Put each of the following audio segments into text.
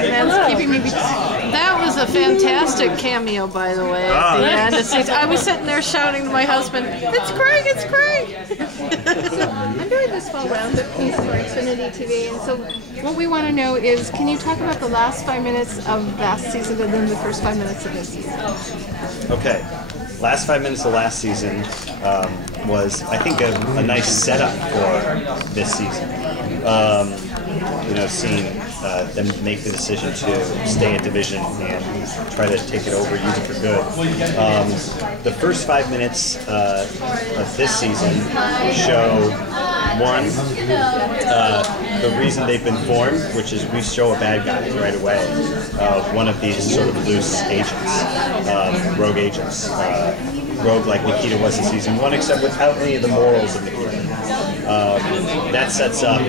That's keeping me. That was a fantastic cameo, by the way. At the end of season. I was sitting there shouting to my husband, "It's Craig! It's Craig!" So I'm doing this fall roundup piece for Xfinity TV, and so what we want to know is, can you talk about the last 5 minutes of last season and then the first 5 minutes of this season? Okay. Last 5 minutes of last season was, I think, a nice setup for this season. You know, seeing them make the decision to stay at division and try to take it over, use it for good. The first 5 minutes of this season show, one, the reason they've been formed, which is we show a bad guy right away, one of these sort of loose agents, rogue agents, rogue like Nikita was in season 1, except without any of the morals of Nikita. That sets up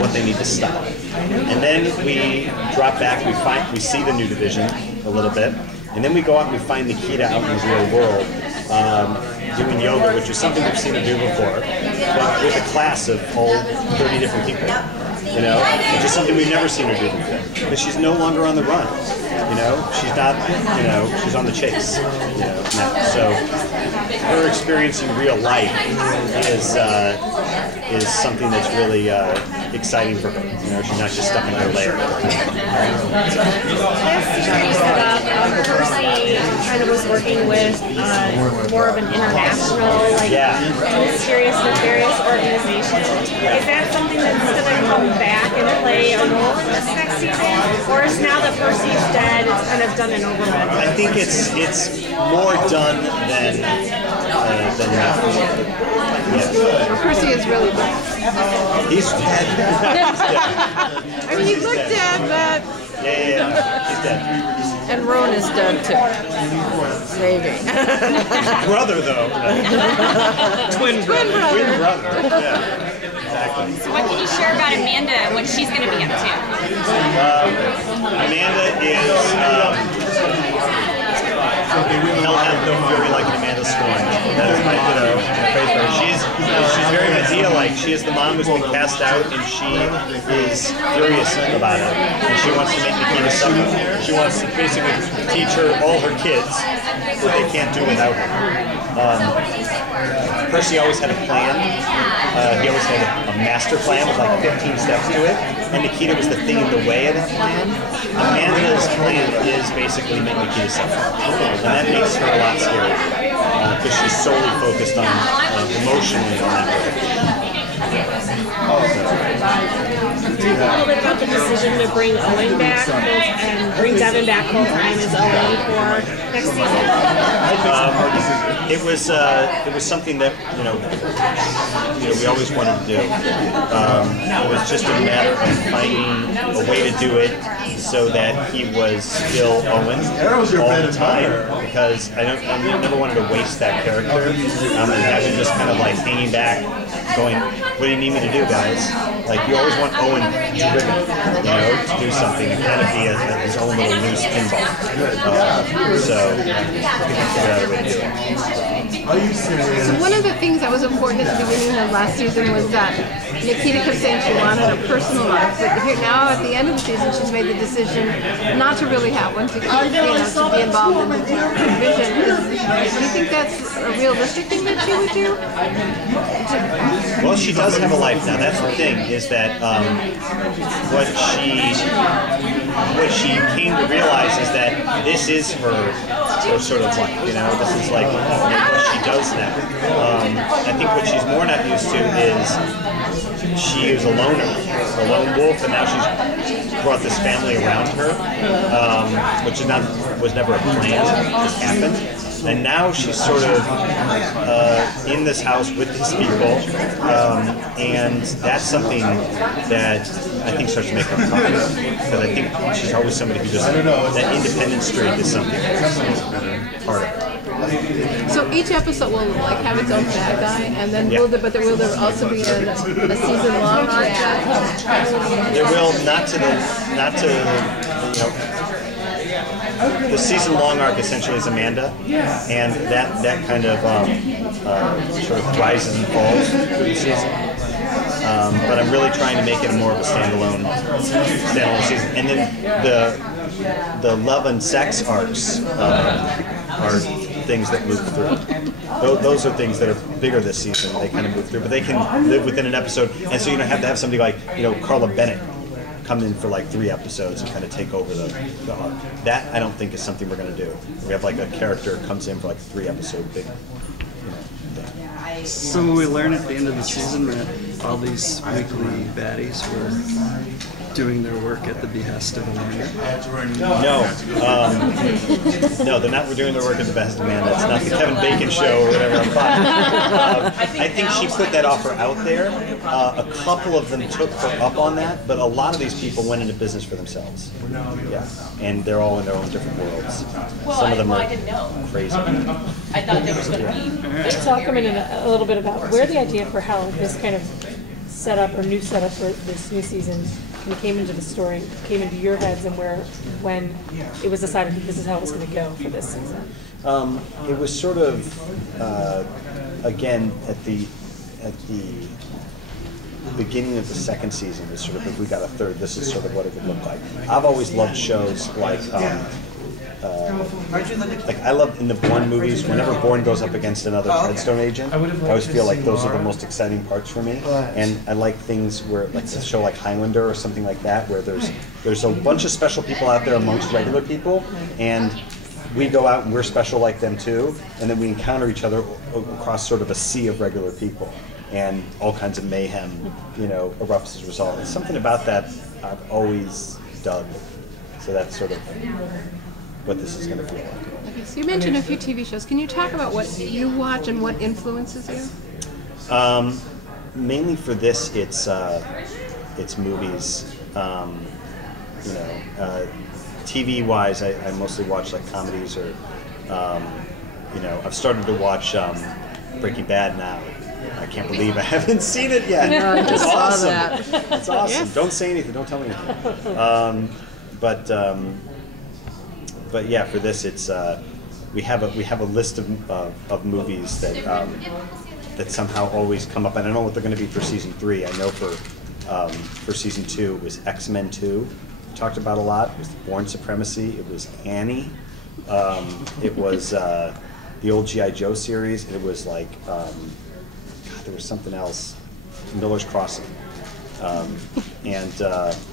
what they need to stop. And then we drop back, we see the new division a little bit, and then we go out and we find Nikita out in the real world doing yoga, which is something we've seen her do before, but with a class of all 30 different people, you know, which is something we've never seen her do before, because she's no longer on the run, you know, she's not, you know, she's on the chase, you know, now. So her experience in real life is something that's really exciting for her. You know, she's not just stuck in her lair. Last season you set up, Percy kind of was working with more of an international, like, mysterious, nefarious organization. Is that something that's going to come back and play a role in this next season? Or is now that Percy's dead, it's kind of done and over with? I think it's more done than not. Well, Percy is really dead. He's dead. I mean, he looked dead, but... Yeah, he's dead. And Roan is dead, too. Maybe. Brother, though. Twin brother. Yeah, exactly. So what can you share about Amanda and what she's going to be up to? Amanda is... Hell hath no fury like an Amanda Scorn. That is my, you know, my phrase for her. She's very Medea-like. She is the mom who's been cast out, and she is furious about it. And she wants to make Nikita suffer. She wants to basically teach her, all her kids, what they can't do without her. Percy always had a plan. He always had a master plan with like 15 steps to it. And Nikita was the thing in the way of that plan. Amanda's plan is basically make Nikita suffer. And that makes her a lot scarier. Because she's solely focused on emotionally on that way. Talk a little bit about the decision to bring Owen back and bring Devin back full time as Owen for next season. It was something that you know we always wanted to do. It was just a matter of finding a way to do it so that he was still Owen all the time, because I never wanted to waste that character and have him just kind of like hanging back, going, "What do you need me to do, guys?" Like, you always want Owen driven, you know, to do something and kind of be his own little loose pinball. So we can figure out a way to do it. So one of the things that was important at the beginning of last season was that Nikita kept saying she wanted a personal life, but here now at the end of the season she's made the decision not to really have one, to keep, to be involved in the division. Do you think that's a realistic thing that she would do? Well, she does have a life now. That's the thing, is that what she came to realize is that this is her sort of life. You know, this is like what she does now. I think what she's more not used to is she is a loner, a lone wolf, and now she's brought this family around her, which was never a plan, it just happened. And now she's sort of in this house with these people, and that's something that I think starts to make her tough. Because I think she's always somebody who just, that independent streak is something that's part of her. So each episode will like have its own bad guy, and then will there also be a season long arc? There will, not to you know. The season-long arc essentially is Amanda, and that kind of sort of rises and falls through the season. but I'm really trying to make it more of a standalone season. And then the love and sex arcs are things that move through. Those are things that are bigger this season. They kind of move through, but they can live within an episode, and so you don't have to have somebody like Carla Bennett come in for like 3 episodes and kind of take over the arc. That I don't think is something we're going to do. We have like a character comes in for like 3 episode big. So we learn at the end of the season that all these weekly baddies were doing their work at the behest of Amanda. No, they're not doing their work at the behest of Amanda. It's not the Kevin Bacon show or whatever. I think she put that offer out there. A couple of them took her up on that, but a lot of these people went into business for themselves. Yeah, and they're all in their own different worlds. Well, Some of them I are didn't know. crazy. I thought there was going to be. Let's talk a minute a little bit about where the idea for how this kind of setup or new setup for this new season came into the story, came into your heads, and when it was decided that this is how it was going to go for this season. It was sort of again at the beginning of the second season. Was sort of if we got a third, this is sort of what it would look like. I've always loved shows like. I love in the Bourne movies, whenever Bourne goes up against another Redstone agent, I always feel like those are the most exciting parts for me. And I like things where, like a show like Highlander or something like that, where there's a bunch of special people out there amongst regular people, and we go out and we're special like them too, and then we encounter each other across sort of a sea of regular people, and all kinds of mayhem, erupts as a result. It's something about that I've always dug. So that's sort of what this is going to feel like. Okay, so you mentioned a few TV shows. Can you talk about what you watch and what influences you? Mainly for this, it's movies. TV-wise, I mostly watch like comedies or, I've started to watch Breaking Bad now. I can't believe I haven't seen it yet. I It's just saw awesome. that. It's awesome. Yes. Don't say anything. Don't tell me anything. But yeah, for this, it's we have a list of movies that somehow always come up. I don't know what they're going to be for season 3. I know for season 2 it was X-Men 2. Talked about a lot. It was Bourne Supremacy. It was Annie. It was the old G.I. Joe series. It was like there was something else. Miller's Crossing. And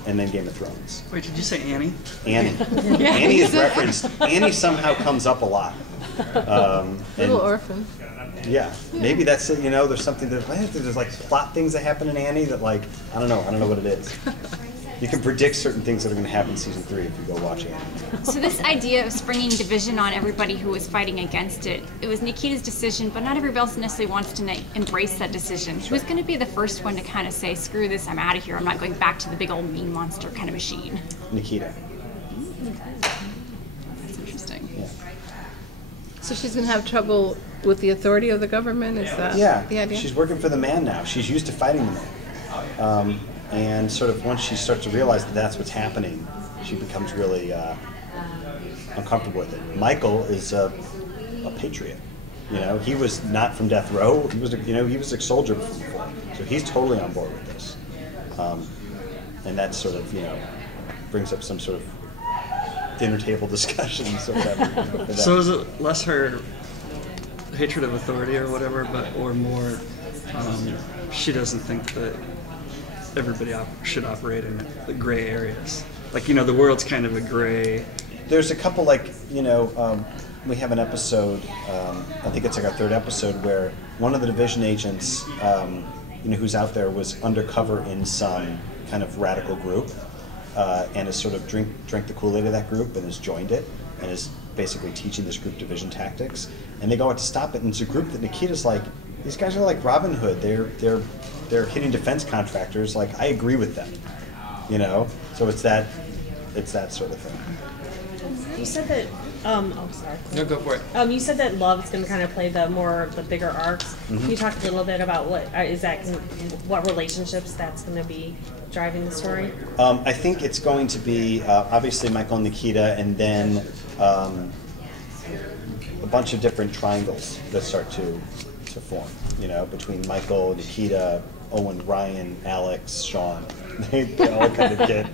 then Game of Thrones. Wait, did you say Annie? Annie. Annie is referenced. Annie somehow comes up a lot. Little Orphan. Yeah, maybe that's it. There's something there's like plot things that happen in Annie that I don't know what it is. You can predict certain things that are going to happen in season 3 if you go watch it. So this idea of springing division on everybody who was fighting against it, it was Nikita's decision, but not everybody else necessarily wants to embrace that decision. Who's going to be the first one to kind of say, screw this, I'm out of here, I'm not going back to the big old mean monster kind of machine? Nikita. That's interesting. Yeah. So she's going to have trouble with the authority of the government? Is that the idea? She's working for the man now. She's used to fighting the man. And sort of once she starts to realize that that's what's happening, she becomes really uncomfortable with it. Michael is a patriot. He was not from death row. He was he was a soldier before, so he's totally on board with this. And that sort of brings up some sort of dinner table discussions or whatever. For that. So is it less her hatred of authority or whatever, or more she doesn't think that everybody should operate in the gray areas? The world's kind of a gray. There's a couple we have an episode, I think it's like our 3rd episode, where one of the division agents, who's out there was undercover in some kind of radical group, and has sort of drank the Kool-Aid of that group and has joined it and is basically teaching this group division tactics. And they go out to stop it, and it's a group that Nikita's like, these guys are like Robin Hood. They're hitting defense contractors. Like, I agree with them, So it's that sort of thing. You said that. Sorry. No, go for it. You said that love is going to kind of play the bigger arcs. Mm-hmm. Can you talk a little bit about what relationships that's going to be driving the story? I think it's going to be obviously Michael and Nikita, and then a bunch of different triangles that start to form. Between Michael, Nikita, Owen, Ryan, Alex, Sean. They all kind of get.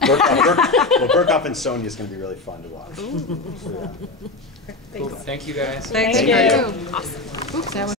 Burkoff and Sonia is going to be really fun to watch. Cool. Thank you guys. Thank Thank you. you. Awesome. Oops, that was